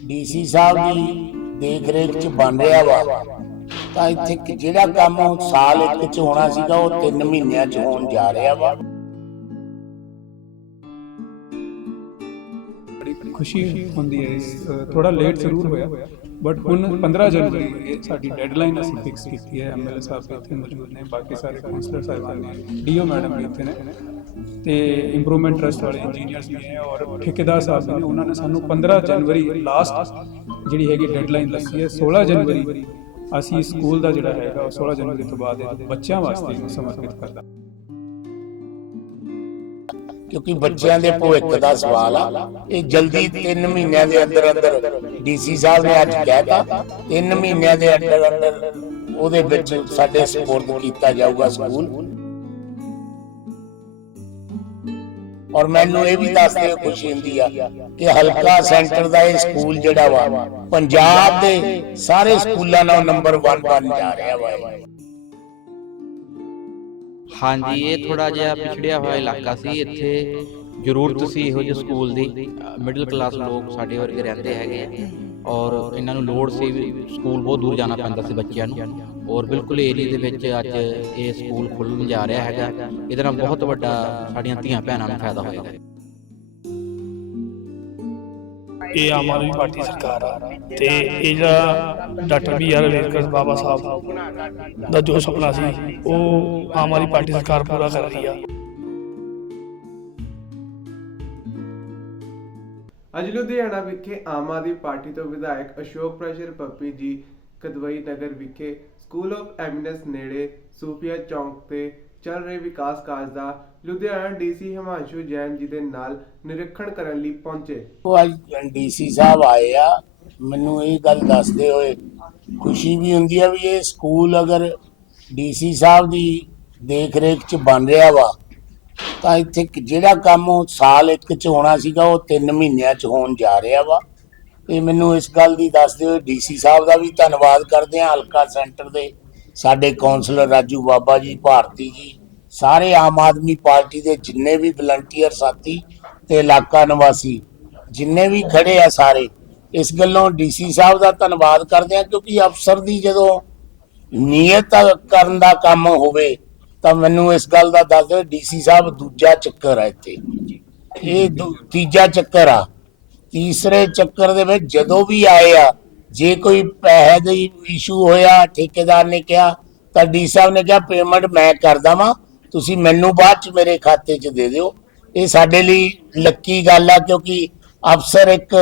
DC ਸਾਹਿਬ ਦੀ ਦੇਖ ਰੇਖ ਚ ਬਣ ਰਿਹਾ ਵਾ। ਤਾਂ ਇੱਥੇ ਜਿਹੜਾ ਕੰਮ ਸਾਲ ਇੱਕ ਚ ਹੋਣਾ ਸੀਗਾ, ਉਹ 3 ਮਹੀਨਿਆਂ ਚ ਹੋਣ ਜਾ ਰਿਹਾ ਵਾ। ਖੁਸ਼ੀ ਹੁੰਦੀ ਹੈ ਥੋੜਾ ਲੇਟ ਜ਼ਰੂਰ ਹੋਇਆ। ਬਟ ਹੁਣ 15 ਜਨਵਰੀ ਇਹ ਸਾਡੀ ਡੈਡਲਾਈਨ ਅਸੀਂ ਫਿਕਸ ਕੀਤੀ ਹੈ ਐਮਐਲਏ ਸਾਹਿਬ ਇੱਥੇ ਮੌਜੂਦ ਨੇ ਬਾਕੀ ਸਾਰੇ ਕਾਉਂਸਲਰ ਸਾਹਿਬਾਨ ਨੇ ਡੀਓ ਮੈਡਮ ਵੀ ਇੱਥੇ ਨੇ ਤੇ ਇੰਪਰੂਵਮੈਂਟ ਟਰਸਟ ਵਾਲੇ ਇੰਜੀਨੀਅਰਸ ਵੀ ਨੇ ਔਰ ਠੇਕੇਦਾਰ ਸਾਹਿਬ ਨੇ ਉਹਨਾਂ ਨੇ ਸਾਨੂੰ 15 ਜਨਵਰੀ ਲਾਸਟ ਜਿਹੜੀ ਹੈਗੀ ਡੈਡਲਾਈਨ ਦੱਸੀ ਹੈ 16 ਜਨਵਰੀ ਅਸੀਂ ਸਕੂਲ ਦਾ ਜਿਹੜਾ ਹੈਗਾ ਉਹ 16 ਜਨਵਰੀ ਤੋਂ ਬਾਅਦ ਇਹ ਬੱਚਿਆਂ ਵਾਸਤੇ ਸਮਰਪਿਤ ਕਰਦਾ। ਕਿਉਂਕਿ ਬੱਚਿਆਂ ਦੇ ਭਵਿੱਖ ਦਾ ਸਵਾਲ ਆ। ਇਹ ਜਲਦੀ 3 ਮਹੀਨਿਆਂ ਦੇ ਅੰਦਰ ਅੰਦਰ ਡੀਸੀ ਸਾਹਿਬ ਨੇ ਅੱਜ ਕਹਿਤਾ 3 ਮਹੀਨਿਆਂ ਦੇ ਅੰਦਰ ਅੰਦਰ ਉਹਦੇ ਵਿੱਚ ਸਾਡੇ ਸਪੋਰਟ ਕੀਤਾ ਜਾਊਗਾ ਸਕੂਲ। ਔਰ ਮੈਨੂੰ ਇਹ ਵੀ ਦੱਸਦੇ ਹੋਏ ਖੁਸ਼ੀ ਹੁੰਦੀ ਆ ਕਿ ਹਲਕਾ ਸੈਂਟਰ ਦਾ ਇਹ ਸਕੂਲ ਜਿਹੜਾ ਵਾ, ਪੰਜਾਬ ਦੇ ਸਾਰੇ ਸਕੂਲਾਂ ਨਾਲ ਨੰਬਰ 1 ਬਣ ਜਾ ਰਿਹਾ ਵਾ ਹਾਂਜੀ ਇਹ ਥੋੜਾ ਜਿਹਾ ਪਿਛੜਿਆ ਹੋਇਆ ਇਲਾਕਾ ਸੀ ਇੱਥੇ ਜ਼ਰੂਰਤ ਸੀ ਇਹੋ ਜਿਹੇ ਸਕੂਲ ਦੀ ਮਿਡਲ ਕਲਾਸ ਲੋਕ ਸਾਡੇ ਵਰਗੇ ਰਹਿੰਦੇ ਹੈਗੇ ਆ। ਔਰ ਇਹਨਾਂ ਨੂੰ ਲੋੜ ਸੀ ਸਕੂਲ ਬਹੁਤ ਦੂਰ ਜਾਣਾ ਪੈਂਦਾ ਸੀ ਬੱਚਿਆਂ ਨੂੰ। ਔਰ ਬਿਲਕੁਲ ਏਰੀਆ ਦੇ ਵਿੱਚ ਅੱਜ ਇਹ ਸਕੂਲ ਖੁੱਲ੍ਹਣ ਜਾ ਰਿਹਾ ਹੈਗਾ। ਇਹਦੇ ਨਾਲ ਬਹੁਤ ਵੱਡਾ ਸਾਡੀਆਂ ਧੀਆਂ ਭੈਣਾਂ ਨੂੰ ਫਾਇਦਾ ਹੋਏਗਾ। ਇਹ ਆਮ ਆਦਮੀ ਪਾਰਟੀ ਸਰਕਾਰ ਆ। ਤੇ ਇਹ ਜਿਹੜਾ doctor B R Ambedkar Baba Sahib ਦਾ ਜੋ ਸੁਪਨਾ ਸੀ, ਉਹ ਆਮ ਆਦਮੀ ਪਾਰਟੀ ਸਰਕਾਰ ਪੂਰਾ ਕਰ ਰਹੀ ਆ। ਅੱਜ ਲੁਧਿਆਣਾ ਵਿਖੇ ਆਮ ਆਦਮੀ ਪਾਰਟੀ ਤੋਂ ਵਿਧਾਇਕ ਅਸ਼ੋਕ ਪ੍ਰਸ਼ਰ ਪੱਪੀ ਜੀ ਕਦਵਈ ਨਗਰ ਵਿਖੇ ਸਕੂਲ ਆਫ ਐਮਿਨੈਂਸ ਨੇੜੇ ਸੂਫੀਆ ਚੌਂਕ ਤੇ ਚੱਲ ਰਹੇ ਵਿਕਾਸ ਕਾਰਜ ਦਾ ਲੁਧਿਆਣਾ ਡੀਸੀ ਹਿਮਾਂਸ਼ੂ ਜੈਨ ਜੀ ਦੇ ਨਾਲ ਨਿਰੀਖਣ ਕਰਨ ਲਈ ਪਹੁੰਚੇ। ਉਹ ਅੱਜ ਡੀਸੀ ਸਾਹਿਬ ਆਏ ਆ। ਮੈਨੂੰ ਇਹ ਗੱਲ ਦੱਸਦੇ ਹੋਏ ਖੁਸ਼ੀ ਵੀ ਹੁੰਦੀ ਆ ਵੀ ਇਹ ਸਕੂਲ ਅਗਰ ਡੀਸੀ ਸਾਹਿਬ ਦੀ ਦੇਖ ਰੇਖ ਚ ਬਣ ਰਿਹਾ ਵਾ, ਤਾਂ ਇੱਥੇ ਜਿਹੜਾ ਕੰਮ ਉਹ ਸਾਲ ਇੱਕ ਚ ਹੋਣਾ ਸੀਗਾ, ਉਹ 3 ਮਹੀਨਿਆਂ ਚ ਹੋਣ ਜਾ ਰਿਹਾ ਵਾ। ਇਹ ਮੈਨੂੰ ਇਸ ਗੱਲ ਦੀ ਦੱਸਦੇ ਹੋਏ ਡੀਸੀ ਸਾਹਿਬ ਦਾ ਵੀ ਧੰਨਵਾਦ ਕਰਦੇ ਹਾਂ ਹਲਕਾ ਸੈਂਟਰ ਦੇ ਸਾਡੇ ਕਾਉਂਸਲਰ ਰਾਜੂ ਬਾਬਾ ਜੀ, ਭਾਰਤੀ ਜੀ ਸਾਰੇ ਆਮ ਆਦਮੀ ਪਾਰਟੀ ਦੇ ਜਿੰਨੇ ਵੀ ਵਲੰਟੀਅਰ ਸਾਥੀ ਤੇ ਇਲਾਕਾ ਨਿਵਾਸੀ, ਜਿੰਨੇ ਵੀ ਖੜੇ ਆ ਸਾਰੇ, ਇਸ ਗੱਲੋਂ ਡੀਸੀ ਸਾਹਿਬ ਦਾ ਧੰਨਵਾਦ ਕਰਦੇ ਆ ਕਿਉਂਕਿ ਅਫਸਰ ਦੀ ਜਦੋਂ ਨੀਅਤ ਕਰਨ ਦਾ ਕੰਮ ਹੋਵੇ ਤਾਂ ਮੈਨੂੰ ਇਸ ਗੱਲ ਦਾ ਦੱਸ ਦਿਓ ਡੀਸੀ ਸਾਹਿਬ ਦੂਜਾ ਚੱਕਰ ਆ ਇੱਥੇ। ਇਹ ਤੀਜਾ ਚੱਕਰ ਆ। ਤੀਸਰੇ ਚੱਕਰ ਦੇ ਵਿੱਚ ਜਦੋਂ ਵੀ ਆਏ ਆ, ਜੇ ਕੋਈ ਪੈਸੇ ਦਾ ਇਸ਼ੂ ਹੋਇਆ, ਠੇਕੇਦਾਰ ਨੇ ਕਿਹਾ, ਤਾਂ ਡੀ ਸਾਹਿਬ ਨੇ ਕਿਹਾ ਪੇਮੈਂਟ ਮੈਂ ਕਰਦਾ ਵਾਂ ਤੁਸੀਂ ਮੈਨੂੰ ਬਾਅਦ ਚ ਮੇਰੇ ਖਾਤੇ 'ਚ ਦੇ ਦਿਓ। ਇਹ ਸਾਡੇ ਲਈ ਲੱਕੀ ਗੱਲ ਆ, ਕਿਉਂਕਿ ਅਫਸਰ ਇੱਕ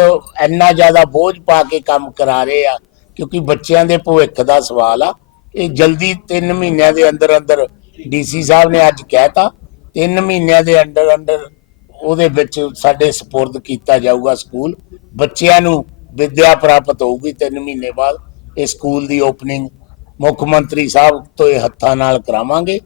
ਇੰਨਾ ਜ਼ਿਆਦਾ ਬੋਝ ਪਾ ਕੇ ਕੰਮ ਕਰਾ ਰਹੇ ਆ, ਕਿਉਂਕਿ ਬੱਚਿਆਂ ਦੇ ਭਵਿੱਖ ਦਾ ਸਵਾਲ ਆ। ਇਹ ਜਲਦੀ 3 ਮਹੀਨਿਆਂ ਦੇ ਅੰਦਰ ਅੰਦਰ ਡੀਸੀ ਸਾਹਿਬ ਨੇ ਅੱਜ ਕਹਿਤਾ 3 ਮਹੀਨਿਆਂ ਦੇ ਅੰਦਰ ਅੰਦਰ ਉਹਦੇ ਵਿੱਚ ਸਾਡੇ ਸਪੁਰਦ ਕੀਤਾ ਜਾਊਗਾ ਸਕੂਲ। ਬੱਚਿਆਂ ਨੂੰ ਵਿਦਿਆ ਪ੍ਰਾਪਤ ਹੋਊਗੀ 3 ਮਹੀਨੇ ਬਾਅਦ। ਇਹ ਸਕੂਲ ਦੀ ਓਪਨਿੰਗ ਮੁੱਖ ਮੰਤਰੀ ਸਾਹਿਬ ਤੋਂ ਇਹ ਹੱਥਾਂ ਨਾਲ ਕਰਾਵਾਂਗੇ।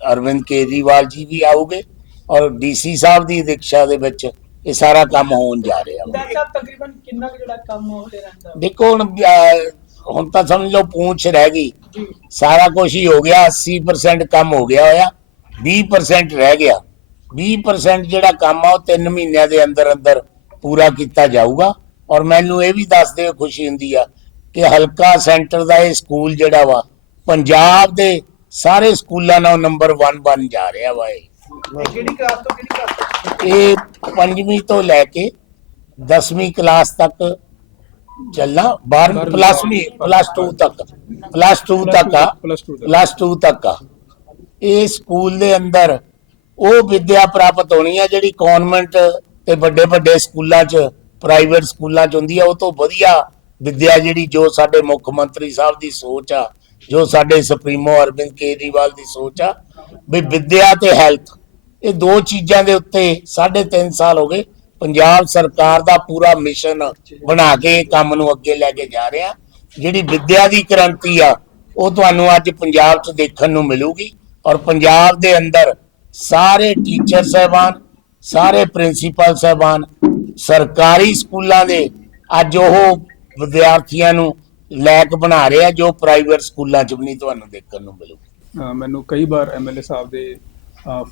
ਅਰਵਿੰਦ ਕੇਜਰੀਵਾਲ ਜੀ ਵੀ ਆਉਗੇ ਔਰ ਡੀਸੀ ਸਾਹਿਬ ਦੀ ਦੀਕਸ਼ਾ ਦੇ ਵਿੱਚ ਇਹ ਸਾਰਾ ਕੰਮ ਹੋਣ ਜਾ ਰਿਹਾ ਡਾਕਟਰ ਸਾਹਿਬ ਤਕਰੀਬਨ ਕਿੰਨਾ ਕੁ ਜਿਹੜਾ ਕੰਮ ਹੋ ਰਹਿੰਦਾ ਦੇਖੋ ਹੁਣ ਅਹ, ਹੁਣ ਤਾਂ ਸਮਝ ਲਓ ਪੂੰਛ ਰਹਿ ਗਈ। ਜੀ। ਸਾਰਾ ਕੁਝ ਹੀ ਹੋ ਗਿਆ 80% ਕੰਮ ਹੋ ਗਿਆ ਹੋਇਆ 20% ਰਹਿ ਗਿਆ। 20% ਜਿਹੜਾ ਕੰਮ ਆ ਉਹ 3 ਮਹੀਨਿਆਂ ਦੇ ਅੰਦਰ ਅੰਦਰ ਪੂਰਾ ਕੀਤਾ ਜਾਊਗਾ। ਔਰ ਮੈਨੂੰ ਇਹ ਵੀ ਦੱਸਦੇ ਹੋਏ ਖੁਸ਼ੀ ਹੁੰਦੀ ਆ ਕਿ ਹਲਕਾ ਸੈਂਟਰ ਦਾ ਇਹ ਸਕੂਲ ਜਿਹੜਾ ਵਾ ਪੰਜਾਬ ਦੇ ਸਾਰੇ ਸਕੂਲਾਂ ਨਾਲ ਨੰਬਰ 1 ਬਣ ਜਾ ਰਿਹਾ ਵਾ ਇਹ। ਕਿਹੜੀ ਕਲਾਸ ਤੋਂ ਕਿਹੜੀ ਕਲਾਸ ਤੱਕ? ਇਹ ਪੰਜਵੀਂ ਤੋਂ ਲੈ ਕੇ 10ਵੀਂ ਕਲਾਸ ਤੱਕ ਚੱਲਣਾ 12 ਪਲੱਸ ਵੀ ਪਲੱਸ 2 ਤੱਕ ਪਲੱਸ 2 ਤੱਕ ਆ। ਪਲੱਸ 2 ਤੱਕ। ਆ। ਇਹ ਸਕੂਲ ਦੇ ਅੰਦਰ ਉਹ ਵਿੱਦਿਆ ਪ੍ਰਾਪਤ ਹੋਣੀ ਆ ਜਿਹੜੀ ਕਨਵੈਂਟ ਤੇ ਵੱਡੇ ਵੱਡੇ ਸਕੂਲਾਂ 'ਚ ਪ੍ਰਾਈਵੇਟ ਸਕੂਲਾਂ 'ਚ ਹੁੰਦੀ ਆ ਉਹ ਤੋਂ ਵਧੀਆ ਵਿੱਦਿਆ ਜਿਹੜੀ ਜੋ ਸਾਡੇ ਮੁੱਖ ਮੰਤਰੀ ਸਾਹਿਬ ਦੀ ਸੋਚ ਆ ਜੋ ਸਾਡੇ ਸੁਪਰੀਮੋ ਅਰਵਿੰਦ ਕੇਜਰੀਵਾਲ ਦੀ ਸੋਚ ਆ, ਵੀ ਵਿੱਦਿਆ ਤੇ ਹੈਲਥ, ਇਹ ਦੋ ਚੀਜ਼ਾਂ ਦੇ ਉੱਤੇ 3.5 ਸਾਲ ਹੋ ਗਏ। ਪੰਜਾਬ ਸਰਕਾਰ ਦਾ ਪੂਰਾ ਮਿਸ਼ਨ ਬਣਾ ਕੇ ਕੰਮ ਨੂੰ ਅੱਗੇ ਲੈ ਕੇ ਜਾ ਰਿਹਾ। ਜਿਹੜੀ ਵਿੱਦਿਆ ਦੀ ਕ੍ਰਾਂਤੀ ਆ, ਉਹ ਤੁਹਾਨੂੰ ਅੱਜ ਪੰਜਾਬ 'ਚ ਦੇਖਣ ਨੂੰ ਮਿਲੂਗੀ। ਔਰ ਪੰਜਾਬ ਦੇ ਅੰਦਰ ਸਾਰੇ ਟੀਚਰ ਸਹਿਬਾਨ, ਸਾਰੇ ਪ੍ਰਿੰਸੀਪਲ ਸਹਿਬਾਨ, ਸਰਕਾਰੀ ਸਕੂਲਾਂ ਦੇ ਅੱਜ ਉਹ ਵਿਦਿਆਰਥੀਆਂ ਨੂੰ ਲੈਕ ਬਣਾ ਰਿਹਾ ਜੋ ਪ੍ਰਾਈਵੇਟ ਸਕੂਲਾਂ 'ਚ ਵੀ ਨਹੀਂ ਤੁਹਾਨੂੰ ਦੇਖਣ ਨੂੰ ਮਿਲੂ ਅਹ ਮੈਨੂੰ ਕਈ ਵਾਰ ਐਮਐਲਏ ਸਾਹਿਬ ਦੇ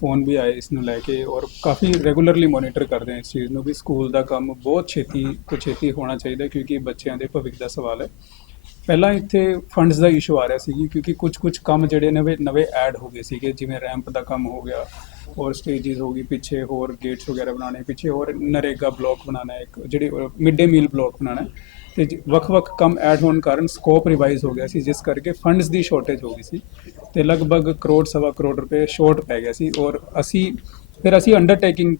ਫੋਨ ਵੀ ਆਏ ਇਸ ਨੂੰ ਲੈ ਕੇ ਔਰ ਕਾਫੀ ਰੈਗੂਲਰਲੀ ਮੋਨੀਟਰ ਕਰਦੇ ਹਾਂ ਇਸ ਚੀਜ਼ ਨੂੰ ਵੀ ਸਕੂਲ ਦਾ ਕੰਮ ਬਹੁਤ ਛੇਤੀ ਤੋਂ ਛੇਤੀ ਹੋਣਾ ਚਾਹੀਦਾ ਕਿਉਂਕਿ ਬੱਚਿਆਂ ਦੇ ਭਵਿੱਖ ਦਾ ਸਵਾਲ ਹੈ। ਪਹਿਲਾਂ ਇੱਥੇ ਫੰਡਸ ਦਾ ਇਸ਼ੂ ਆ ਰਿਹਾ ਸੀ ਕਿਉਂਕਿ ਕੁਝ ਕੁਝ ਕੰਮ ਜਿਹੜੇ ਨਵੇਂ ਨਵੇਂ ਐਡ ਹੋ ਗਏ ਸੀਗੇ, ਜਿਵੇਂ ਰੈਂਪ ਦਾ ਕੰਮ ਹੋ ਗਿਆ ਹੋਰ ਸਟੇजेस ਹੋ ਗਈ ਪਿੱਛੇ ਹੋਰ ਗੇਟਸ ਵਗੈਰਾ ਬਣਾਉਣੇ, ਪਿੱਛੇ ਹੋਰ ਨਰੇਗਾ ਬਲਾਕ ਬਣਾਉਣਾ ਹੈ ਇੱਕ ਜਿਹੜੇ ਮਿਡ ਡੇ ਮੀਲ ਬਲਾਕ ਬਣਾਉਣਾ। ਹੈ ਤੇ ਜ- ਵੱਖ-ਵੱਖ ਕੰਮ ਐਡ ਹੋਣ ਕਾਰਨ ਸਕੋਪ ਰਿਵਾਈਜ਼ ਹੋ ਗਿਆ ਸੀ, ਜਿਸ ਕਰਕੇ ਫੰਡਸ ਦੀ ਸ਼ਾਰਟੇਜ ਹੋ ਗਈ ਸੀ ਤੇ ਲਗਭਗ ਕਰੋੜ, ਸਵਾ ਕਰੋੜ ਰੁਪਏ ਸ਼ਾਰਟ ਪੈ ਗਿਆ ਸੀ ਔਰ ਅਸੀਂ, ਫਿਰ ਅਸੀਂ ਅੰਡਰਟੇਕਿੰਗ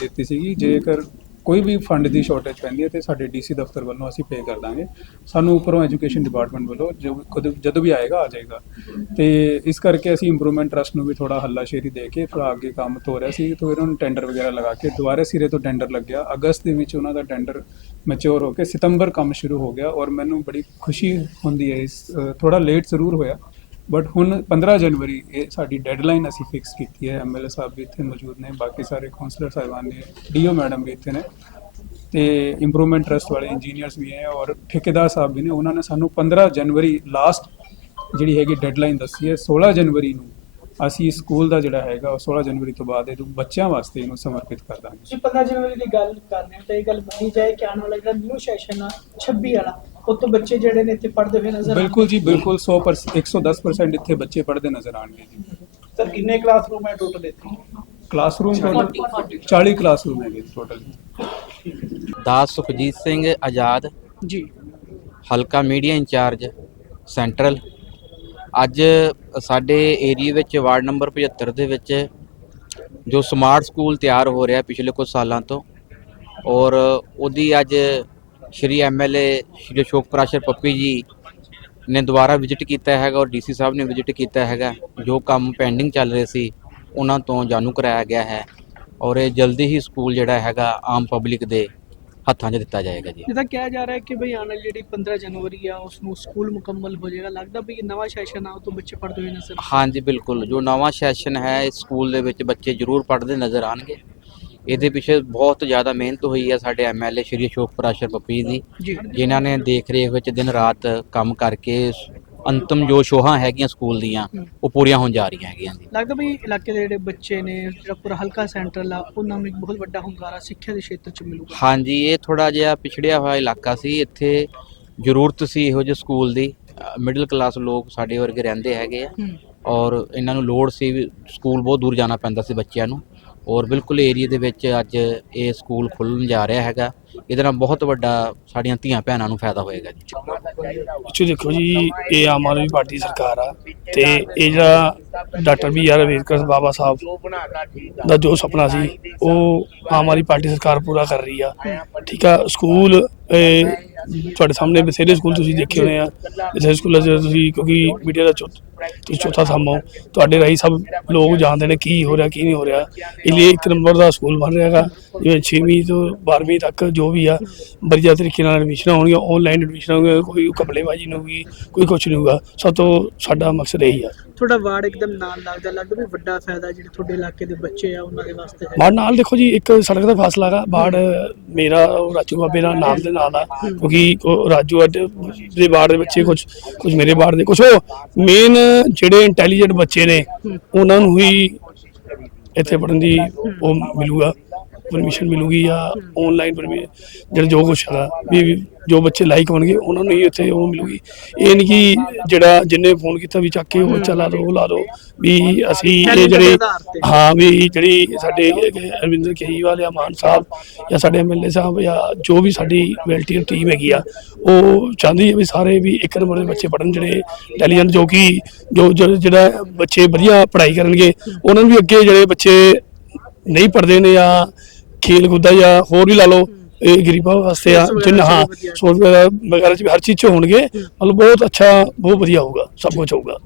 ਦਿੱਤੀ ਸੀਗੀ, ਜੇਕਰ ਕੋਈ ਵੀ ਫੰਡ ਦੀ ਸ਼ਾਰਟੇਜ ਪੈਂਦੀ ਹੈ ਤੇ ਸਾਡੇ ਡੀਸੀ ਦਫ਼ਤਰ ਵੱਲੋਂ ਅਸੀਂ ਪੇ ਕਰ ਦਾਂਗੇ। ਸਾਨੂੰ ਉੱਪਰੋਂ ਐਜੂਕੇਸ਼ਨ ਡਿਪਾਰਟਮੈਂਟ ਵੱਲੋਂ ਜੋ ਕਦੋਂ- ਜਦੋਂ ਵੀ ਆਏਗਾ, ਆ ਜਾਏਗਾ। ਤੇ ਇਸ ਕਰਕੇ ਅਸੀਂ ਇੰਪਰੂਵਮੈਂਟ ਟਰਸਟ ਨੂੰ ਵੀ ਥੋੜਾ ਹੱਲਾਸ਼ੇਰੀ ਦੇ ਕੇ ਥੋੜਾ ਅੱਗੇ ਕੰਮ ਤੋਰਿਆ ਸੀ। ਤੇ ਉਹਨਾਂ ਨੂੰ ਟੈਂਡਰ ਵਗੈਰਾ ਲਗਾ ਕੇ ਦੁਬਾਰਾ ਸਿਰੇ ਤੋਂ ਟੈਂਡਰ ਲੱਗਿਆ। ਅਗਸਤ ਦੇ ਵਿੱਚ ਉਹਨਾਂ ਦਾ ਟੈਂਡਰ ਮੈਚੁਰ ਹੋ ਕੇ ਸਤੰਬਰ ਕੰਮ ਸ਼ੁਰੂ ਹੋ ਗਿਆ ਔਰ ਮੈਨੂੰ ਬੜੀ ਖੁਸ਼ੀ ਹੁੰਦੀ ਹੈ ਇਸ ਥੋੜਾ ਲੇਟ ਜ਼ਰੂਰ ਹੋਇਆ। ਬਟ ਹੁਣ 15 ਜਨਵਰੀ, ਇਹ ਸਾਡੀ ਡੈਡਲਾਈਨ ਅਸੀਂ ਫਿਕਸ ਕੀਤੀ ਹੈ। ਐਮਐਲਏ ਸਾਹਿਬ ਵੀ ਇੱਥੇ ਮੌਜੂਦ ਨੇ, ਬਾਕੀ ਸਾਰੇ ਕਾਉਂਸਲਰ ਸਾਹਿਬਾਨ ਨੇ ਡੀਓ ਮੈਡਮ ਵੀ ਇੱਥੇ ਨੇ। ਤੇ ਇੰਪਰੂਵਮੈਂਟ ਟਰਸਟ ਵਾਲੇ ਇੰਜੀਨੀਅਰਸ ਵੀ ਹੈ ਔਰ ਠੇਕੇਦਾਰ ਸਾਹਿਬ ਵੀ ਨੇ। ਉਹਨਾਂ ਨੇ ਸਾਨੂੰ 15 ਜਨਵਰੀ ਲਾਸਟ ਜਿਹੜੀ ਹੈਗੀ ਡੈਡਲਾਈਨ ਦੱਸੀ ਹੈ 16 ਜਨਵਰੀ ਨੂੰ ਅਸੀਂ ਸਕੂਲ ਦਾ ਜਿਹੜਾ ਹੈਗਾ, ਉਹ 16 ਜਨਵਰੀ ਤੋਂ ਬਾਅਦ ਇਹ ਬੱਚਿਆਂ ਵਾਸਤੇ ਇਹਨੂੰ ਸਮਰਪਿਤ ਕਰ ਦਾਂਗੇ। ਜੀ 15 ਜਨਵਰੀ ਦੀ ਗੱਲ ਕਰਨੇ ਤਾਂ ਇਹ ਗੱਲ ਮੰਨੀ ਜਾਏ ਕਿ ਆਉਣ ਵਾਲਾ ਜਿਹੜਾ ਨਿਊ ਸੈਸ਼ਨ ਆ 26 ਵਾਲਾ ਉਹ ਤੋਂ ਬੱਚੇ ਜਿਹੜੇ ਨੇ ਇੱਥੇ ਪੜ੍ਹਦੇ ਹੋਏ ਨਜ਼ਰ ਬਿਲਕੁਲ ਜੀ ਬਿਲਕੁਲ 100% 110% ਇੱਥੇ ਬੱਚੇ ਪੜ੍ਹਦੇ ਨਜ਼ਰ ਆਣਗੇ ਜੀ। ਸਰ ਕਿੰਨੇ ਕਲਾਸਰੂਮ ਹੈ ਟੋਟਲ ਇੱਥੇ? ਕਲਾਸਰੂਮ ਟੋਟਲ 40 ਕਲਾਸਰੂਮ ਹੈਗੇ ਟੋਟਲ ਦਾਸ ਸੁਖਜੀਤ ਸਿੰਘ ਆਜ਼ਾਦ। ਜੀ। ਹਲਕਾ ਮੀਡੀਆ ਇੰਚਾਰਜ ਸੈਂਟਰਲ। ਅੱਜ ਸਾਡੇ ਏਰੀਆ ਵਿੱਚ ਵਾਰਡ ਨੰਬਰ 75 ਦੇ ਵਿੱਚ ਜੋ ਸਮਾਰਟ ਸਕੂਲ ਤਿਆਰ ਹੋ ਰਿਹਾ ਪਿਛਲੇ ਕੁਝ ਸਾਲਾਂ ਤੋਂ ਔਰ ਉਹਦੀ ਅੱਜ ਸ਼੍ਰੀ ਐਮਐਲਏ ਸ਼੍ਰੀ ਅਸ਼ੋਕ ਪ੍ਰਾਸ਼ਰ ਪੱਪੀ ਜੀ ਨੇ ਦੁਬਾਰਾ ਵਿਜ਼ਿਟ ਕੀਤਾ ਹੈਗਾ ਔਰ ਡੀਸੀ ਸਾਹਿਬ ਨੇ ਵਿਜ਼ਿਟ ਕੀਤਾ ਹੈਗਾ ਜੋ ਕੰਮ ਪੈਂਡਿੰਗ ਚੱਲ ਰਹੇ ਸੀ ਉਹਨਾਂ ਤੋਂ ਜਾਣੂ ਕਰਾਇਆ ਗਿਆ ਹੈ ਔਰ ਇਹ ਜਲਦੀ ਹੀ ਸਕੂਲ ਜਿਹੜਾ ਹੈਗਾ ਆਮ ਪਬਲਿਕ ਦੇ ਹੱਥਾਂ 'ਚ ਦਿੱਤਾ ਜਾਏਗਾ ਜੀ। ਜਿੱਦਾਂ ਕਿਹਾ ਜਾ ਰਿਹਾ ਹੈ ਕਿ ਭਈ ਆਉਣ ਵਾਲੀ ਜਿਹੜੀ 15 ਜਨਵਰੀ ਆ ਉਸ ਨੂੰ ਸਕੂਲ ਮੁਕੰਮਲ ਹੋ ਜਾਏਗਾ ਲੱਗਦਾ ਵੀ ਇਹ ਨਵਾਂ ਸੈਸ਼ਨ ਆ ਉਹ ਤੋਂ ਬੱਚੇ ਪੜ੍ਹਦੇ ਹੋਏ ਨਜ਼ਰ ਹਾਂਜੀ ਬਿਲਕੁਲ ਜੋ ਨਵਾਂ ਸੈਸ਼ਨ ਹੈ ਇਸ ਸਕੂਲ ਦੇ ਵਿੱਚ ਬੱਚੇ ਜ਼ਰੂਰ ਪੜ੍ਹਦੇ ਨਜ਼ਰ ਆਣਗੇ ਇਹਦੇ ਪਿੱਛੇ ਬਹੁਤ ਜ਼ਿਆਦਾ ਮਿਹਨਤ ਹੋਈ ਹੈ ਸਾਡੇ ਐਮਐਲਏ ਸ਼੍ਰੀ ਅਸ਼ੋਕ ਪ੍ਰਾਸ਼ਰ ਪੱਪੀ ਦੀ ਜੀ। ਜਿਨ੍ਹਾਂ ਨੇ ਦੇਖ ਰੇਖ ਵਿੱਚ ਦਿਨ ਰਾਤ ਕੰਮ ਕਰਕੇ ਅੰਤਮ ਜੋ ਸ਼ੋਹਾਂ ਹੈਗੀਆਂ ਸਕੂਲ ਦੀਆਂ ਉਹ ਪੂਰੀਆਂ ਹੋਣ ਜਾ ਰਹੀਆਂ ਹੈਗੀਆਂ ਜੀ। ਲੱਗਦਾ ਵੀ ਇਲਾਕੇ ਦੇ ਜਿਹੜੇ ਬੱਚੇ ਨੇ ਜਿਹੜਾ ਪੂਰਾ ਹਲਕਾ ਸੈਂਟਰਲ ਆ ਉਹਨਾਂ ਨੂੰ ਇੱਕ ਬਹੁਤ ਵੱਡਾ ਹੁੰਗਾਰਾ ਸਿੱਖਿਆ ਦੇ ਖੇਤਰ 'ਚ ਮਿਲੂਗਾ। ਹਾਂਜੀ ਇਹ ਥੋੜਾ ਜਿਹਾ ਪਿਛੜਿਆ ਹੋਇਆ ਇਲਾਕਾ ਸੀ ਇੱਥੇ ਜ਼ਰੂਰਤ ਸੀ ਇਹੋ ਜਿਹੇ ਸਕੂਲ ਦੀ। ਮਿਡਲ ਕਲਾਸ ਲੋਕ ਸਾਡੇ ਵਰਗੇ ਰਹਿੰਦੇ ਹੈਗੇ ਆ। ਔਰ ਇਹਨਾਂ ਨੂੰ ਲੋੜ ਸੀ ਵੀ ਸਕੂਲ ਬਹੁਤ ਦੂਰ ਜਾਣਾ ਪੈਂਦਾ ਸੀ ਬੱਚਿਆਂ ਨੂੰ। ਔਰ ਬਿਲਕੁਲ ਏਰੀਆ ਦੇ ਵਿੱਚ ਅੱਜ ਇਹ ਸਕੂਲ ਖੁੱਲ੍ਹਣ ਜਾ ਰਿਹਾ ਹੈਗਾ। ਇਹਦੇ ਨਾਲ ਬਹੁਤ ਵੱਡਾ ਸਾਡੀਆਂ ਧੀਆਂ ਭੈਣਾਂ ਨੂੰ ਫਾਇਦਾ ਹੋਏਗਾ ਜੀ। ਪਿੱਛੇ ਦੇਖੋ ਜੀ, ਇਹ ਆਮ ਆਦਮੀ ਪਾਰਟੀ ਸਰਕਾਰ ਆ ਤੇ ਇਹ ਜਿਹੜਾ doctor B R Ambedkar Baba Sahib ਦਾ ਜੋ ਸੁਪਨਾ ਸੀ, ਉਹ ਆਮ ਆਦਮੀ ਪਾਰਟੀ ਸਰਕਾਰ ਪੂਰਾ ਕਰ ਰਹੀ ਆ। ਠੀਕ ਆ, ਸਕੂਲ ਤੁਹਾਡੇ ਸਾਹਮਣੇ ਬਥੇਰੇ ਸਕੂਲ ਤੁਸੀਂ ਦੇਖੇ ਹੋਣੇ ਆ। ਬਥੇਰੇ ਸਕੂਲਾਂ 'ਚ ਤੁਸੀਂ, ਕਿਉਂਕਿ ਮੀਡੀਆ ਦਾ ਚੌ- ਤੁਸੀਂ ਚੌਥਾ ਹੋ ਤੁਹਾਡੇ ਰਾਹੀਂ ਸਭ ਲੋਕ ਜਾਣਦੇ ਨੇ ਕੀ ਹੋ ਰਿਹਾ ਕੀ ਨਹੀਂ ਹੋ ਰਿਹਾ। ਇਸ ਲਈ ਇੱਕ ਨੰਬਰ ਦਾ ਸਕੂਲ ਬਣ ਰਿਹਾ ਹੈਗਾ ਜਿਵੇਂ 6ਵੀਂ ਤੋਂ 12ਵੀਂ ਤੱਕ ਜੋ ਵੀ ਆ ਵਧੀਆ ਤਰੀਕੇ ਨਾਲ ਐਡਮਿਸ਼ਨ ਹੋਣਗੀਆਂ ਆਨਲਾਈਨ ਐਡਮਿਸ਼ਨ ਹੋਣਗੀਆਂ ਕੋਈ ਕਪੜੇਬਾਜੀ ਨਹੀਂ ਹੋਊਗੀ ਕੋਈ ਕੁਝ ਨਹੀਂ ਹੋਊਗਾ। ਸਭ ਤੋਂ ਸਾਡਾ ਮਕਸਦ ਇਹੀ ਆ। ਤੁਹਾਡਾ ਵਾਰਡ ਇੱਕਦਮ ਨਾਲ ਲੱਗਦਾ ਲੱਗਦਾ ਵੀ ਵੱਡਾ ਫਾਇਦਾ ਜਿਹੜੇ ਤੁਹਾਡੇ ਇਲਾਕੇ ਦੇ ਬੱਚੇ ਆ ਉਹਨਾਂ ਦੇ ਵਾਸਤੇ ਹੈ। ਬਾੜ ਨਾਲ ਦੇਖੋ ਜੀ ਇੱਕ ਸੜਕ ਦਾ ਫਾਸਲਾ ਹੈਗਾ। ਬਾੜ ਮੇਰਾ ਉਹ ਰਾਜੂ ਬਾਬੇ ਦਾ ਨਾਮ ਦੇ ਨਾਲ ਆ ਕਿਉਂਕਿ ਉਹ ਰਾਜੂ ਅੱਜ ਦੇ ਬਾੜ ਦੇ ਬੱਚੇ ਕੁਝ ਕੁਝ ਮੇਰੇ ਬਾੜ ਦੇ ਕੁਝ ਉਹ ਮੇਨ ਜਿਹੜੇ ਇੰਟੈਲੀਜੈਂਟ ਬੱਚੇ ਨੇ ਉਹਨਾਂ ਨੂੰ ਹੀ ਇੱਥੇ ਪੜਨ ਦੀ ਉਹ ਮਿਲੂਗਾ। ਪਰਮਿਸ਼ਨ ਮਿਲੂਗੀ ਜਾਂ ਆਨਲਾਈਨ ਪਰਮਿਸ਼ਨ ਜਿਹੜਾ ਜੋ ਕੁਛ ਹੈਗਾ ਵੀ ਜੋ ਬੱਚੇ ਲਾਈਕ ਹੋਣਗੇ ਉਹਨਾਂ ਨੂੰ ਹੀ ਇੱਥੇ ਉਹ ਮਿਲੂਗੀ ਇਹ ਨਹੀਂ ਕਿ ਜਿਹੜਾ ਜਿੰਨੇ ਫੋਨ ਕੀਤਾ ਵੀ ਚੱਕ ਕੇ ਉਹ ਚਲਾ ਦੋ ਲਾ ਦੋ ਵੀ ਅਸੀਂ ਇਹ ਜਿਹੜੇ। ਹਾਂ ਵੀ ਜਿਹੜੀ ਸਾਡੇ ਅਰਵਿੰਦਰ ਕੇਜਰੀਵਾਲ ਜਾਂ ਮਾਨ ਸਾਹਿਬ ਜਾਂ ਸਾਡੇ ਐਮਐਲਏ ਸਾਹਿਬ ਜਾਂ ਜੋ ਵੀ ਸਾਡੀ ਵੈਲਟੀਅਰ ਟੀਮ ਹੈਗੀ ਆ ਉਹ ਚਾਹੁੰਦੀ ਹੈ ਵੀ ਸਾਰੇ ਵੀ ਇੱਕ ਨੰਬਰ ਦੇ ਬੱਚੇ ਪੜਨ ਜਿਹੜੇ ਇੰਟੈਲੀਜੈਂਟ ਜੋ ਕਿ ਜੋ ਜਿਹੜਾ ਬੱਚੇ ਵਧੀਆ ਪੜ੍ਹਾਈ ਕਰਨਗੇ ਉਹਨਾਂ ਨੂੰ ਵੀ ਅੱਗੇ ਜਿਹੜੇ ਬੱਚੇ ਨਹੀਂ ਪੜ੍ਹਦੇ ਨੇ ਜਾਂ ਖੇਲ ਕੁੱਦਾ ਜਾਂ ਹੋਰ ਵੀ ਲਾ ਲਓ ਇਹ ਗਰੀਬਾਂ ਵਾਸਤੇ ਆ ਜਿੰਨਾ ਹਾਂ ਚ ਵੀ ਵਧੀਆ। ਸਪੋਰਟ ਵਗੈਰਾ ਵਗੈਰਾ ਚ ਵੀ ਹਰ ਚੀਜ਼ ਚ ਹੋਣਗੇ ਮਤਲਬ ਬਹੁਤ ਅੱਛਾ ਬਹੁਤ ਵਧੀਆ ਹੋਊਗਾ ਸਭ ਕੁਝ ਹੋਊਗਾ